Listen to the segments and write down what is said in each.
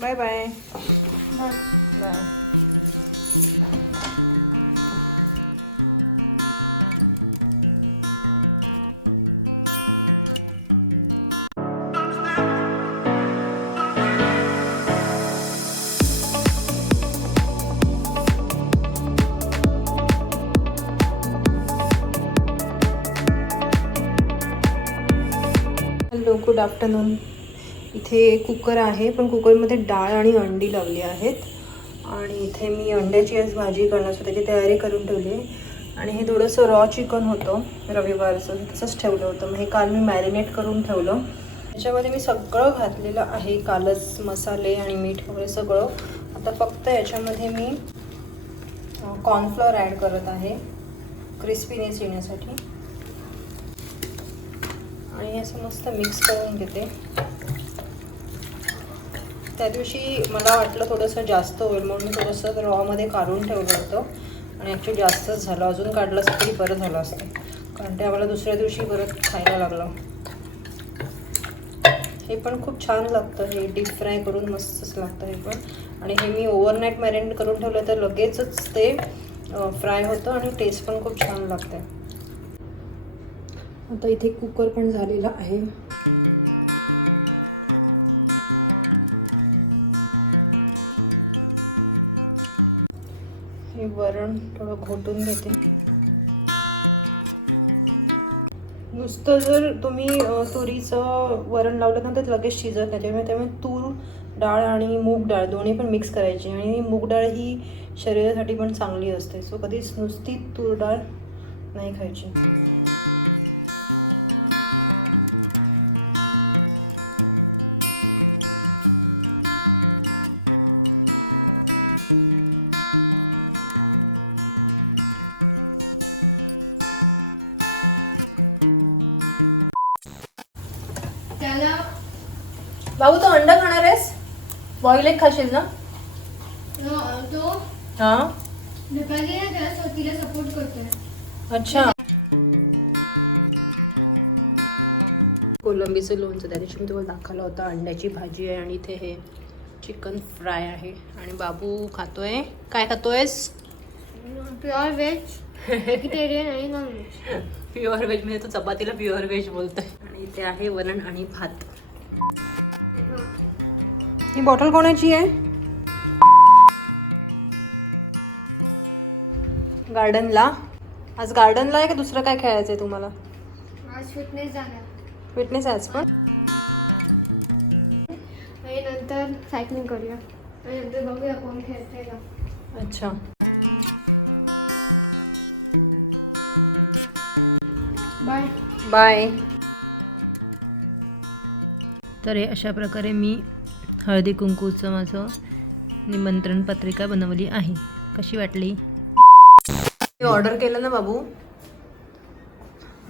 Bye bye bye bye hello good afternoon इथे cooker आहे पण कुकरमध्ये डाळ आणि अंडी लावली आहेत. आणि इथे मी अंड्याची आज भाजी करण्यासाठी त्याची तयारी करून ठेवली आहे. आणि हे थोडंसं रॉ चिकन होतं रविवारचं. तसंच ठेवलं होतं. मग हे काल मी मॅरिनेट करून ठेवलं. याच्यामध्ये मी सगळं घातलेलं आहे कालच मसाले आणि मीठ वगैरे सगळं. आता फक्त याच्यामध्ये मी कॉर्नफ्लॉवर ॲड करत आहे क्रिस्पीनेस येण्यासाठी. आणि हे असं मस्त मिक्स करून घेते. त्या दिवशी मला वाटलं थोडंसं जास्त होईल म्हणून मी थोडंसं रॉमध्ये काढून ठेवलं होतं. आणि ॲक्च्युली जास्तच झालं. अजून काढलं असतं तरी बरं झालं असतं. कारण ते आम्हाला दुसऱ्या दिवशी परत खायला लागलं. हे पण खूप छान लागतं. हे डीप फ्राय करून मस्तच लागतं हे पण. आणि हे मी ओव्हरनाईट मॅरिनेट करून ठेवलं तर लगेचच ते फ्राय होतं आणि टेस्ट पण खूप छान लागते. आता इथे कुकर पण झालेला आहे. हे वरण थोडं घोटून घेते. नुसतं जर तुम्ही तुरीचं वरण लावलं ना तर लगेच शिजत नाही. त्यामुळे त्यामुळे तूर डाळ आणि मूग डाळ दोन्ही पण मिक्स करायची. आणि मूग डाळ ही शरीरासाठी पण चांगली असते. सो कधीच नुसती तूर डाळ नाही खायची. भाऊ तो अंडा खाणार आहेस? बॉईल एक खाशील ना? तो हा? ढकाली ना त्याला सपोर्ट करतोय. अच्छा. कोलंबीचं लोणचं त्या दिवशी मी तुम्हाला दाखवलं होतं अंड्याची भाजी आहे आणि इथे हे चिकन फ्राय आहे. आणि बाबू खातोय. काय खातोयस? प्युअर व्हेज व्हेजिटेरियन आणि नॉन व्हेज प्युअर व्हेज म्हणजे तो चपातीला प्युअर व्हेज बोलतोय. आणि इथे आहे वरण आणि भात. ही बॉटल कोणाची आहे? गार्डनला. आज गार्डनला आहे का दुसरं काय खेळायचं आहे तुम्हाला? आज फिटनेस जाणार. फिटनेस आहे आज पण. आणि नंतर सायकलिंग करूया. आणि नंतर बघूया कोण खेळतंय का. अच्छा. बाय बाय तर हे अशा प्रकारे मी हळदी कुंकूचं माझं निमंत्रण पत्रिका बनवली आहे. कशी वाटली? ऑर्डर केलं ना बाबू.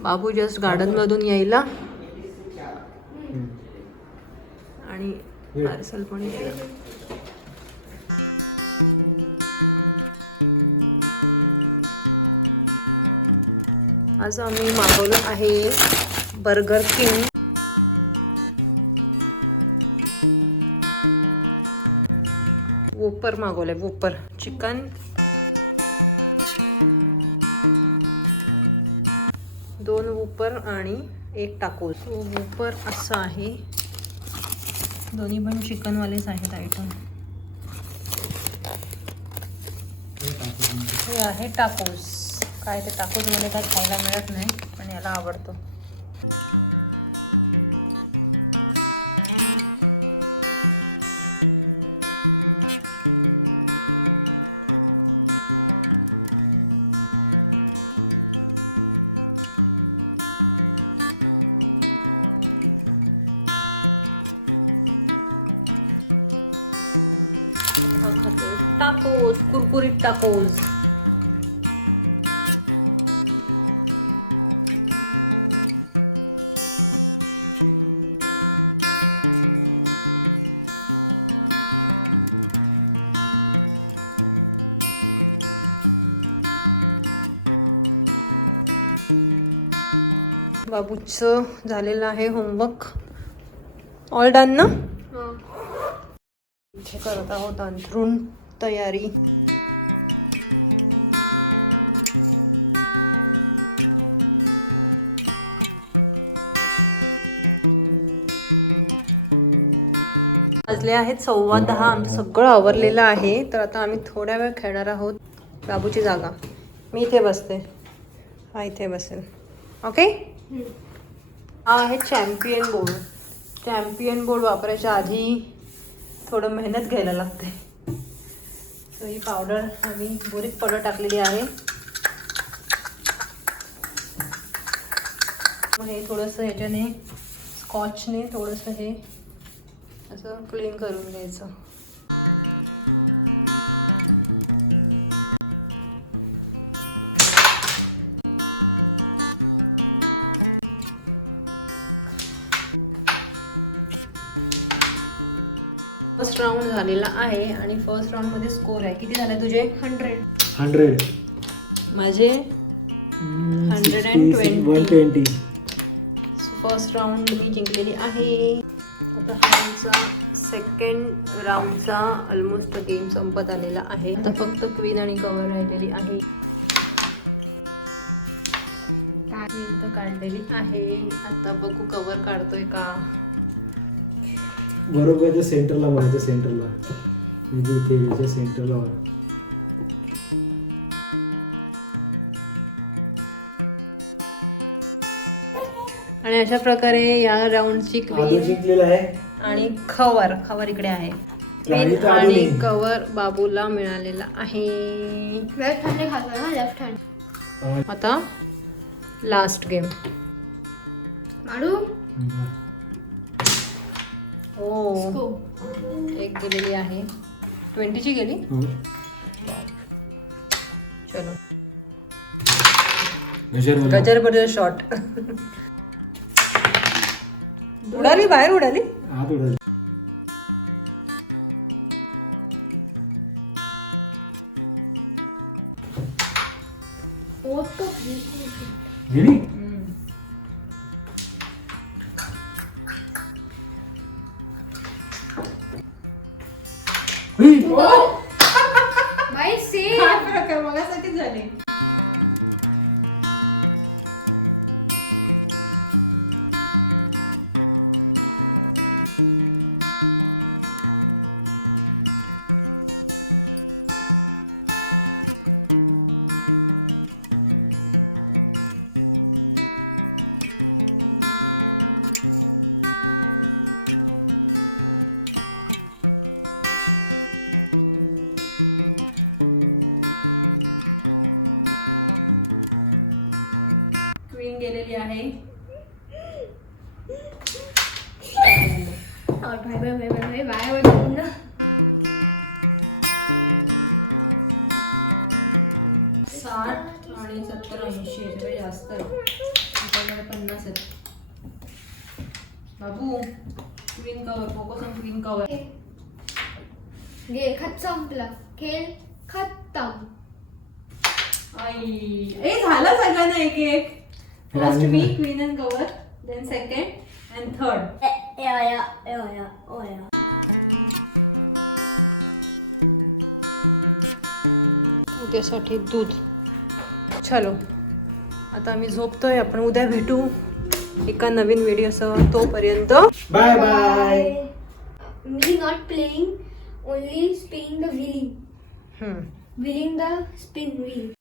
बाबू जस्ट गार्डनमधून यायला. आणि पार्सल पण यायला. आज आम्ही मागवलं आहे बर्गर किंग वोपर आहे वोपर. चिकन. दोन वोपर आणि एक टाकोस. तो वोपर असं आहे. दोन्ही पण चिकनवालेच आहेत आयटम. हे आहे टाकोस. काय ते टाकोसमध्ये काय खायला मिळत नाही पण याला आवडतो. टाकोस कुरकुरीत टाकोस बाबूचं झालेलं आहे होमवर्क ऑल डन ना? इथे करत आहोत अंथरूण तयारी. वाजले आहेत सव्वा दहा. आमचं सगळं आवरलेलं आहे. तर आता आम्ही थोड्या वेळ खेळणार आहोत. बाबूची जागा. मी इथे बसते. हा इथे बसेल. ओके? हा आहे चॅम्पियन बोर्ड. चॅम्पियन बोर्ड वापरायच्या आधी थोडं मेहनत घ्यायला लागते. तर ही पावडर आम्ही बोरीत पावडर टाकलेली आहे. मग हे थोडंसं ह्याच्याने स्कॉचने थोडंसं हे असं क्लीन करून घ्यायचं. फर्स्ट राऊंड झालेला आहे आणि फर्स्ट राऊंडमध्ये स्कोर आहे. किती झाले तुझे? हंड्रेड हंड्रेड माझे twenty. One twenty first round मी जिंकलेली आहे. आता हा आमचा सेकंड राऊंडचा ऑलमोस्ट गेम संपत आलेला आहे. आता फक्त क्वीन आणि कवर राहिलेली आहे. क्वीन तर काढलेली आहे. आता बघू कवर काढतोय का? बरोबर याच्या सेंटरला माझ्या सेंटरला. म्हणजे इथे याच्या सेंटरला मार. आणि अशा प्रकारे या राऊंडची आदू क्वीन जिंकलेला आहे. आणि खवर खवर इकडे आहे. राणी क्वीन तर आली आणि नाही. कवर बाबूला मिळालेला आहे. लेफ्ट हँडने खातो ना लेफ्ट हँड. आता लास्ट गेम माडू? हो हो. एक गेलेली आहे. ट्वेंटीची गेली. चलो. गजर बजर शॉट उडाली बाहेर उडाली. हुई. बाई से मगासाठीच झाले क्वीन गेलेली आहे. भाई भाई भाई भाई बाय बाय ना साठ आणि सत्तर ऐंशी याच्याकडे जास्त आहे आमच्याकडे पन्नास आहेत. बाबू queen cover focus on queen cover गे खत संपला. खेळ खत्तम आई. ए झाला सगळ्यांना एक एक फर्स्ट राणी मी ना. Queen and cover then second and third उद्यासाठी दूध. चलो. आता आम्ही झोपतोय आपण उद्या भेटू. एका नवीन व्हिडिओसह तोपर्यंत. Bye bye me not playing only spinning the wheeling hmm. Wheeling the spin wheel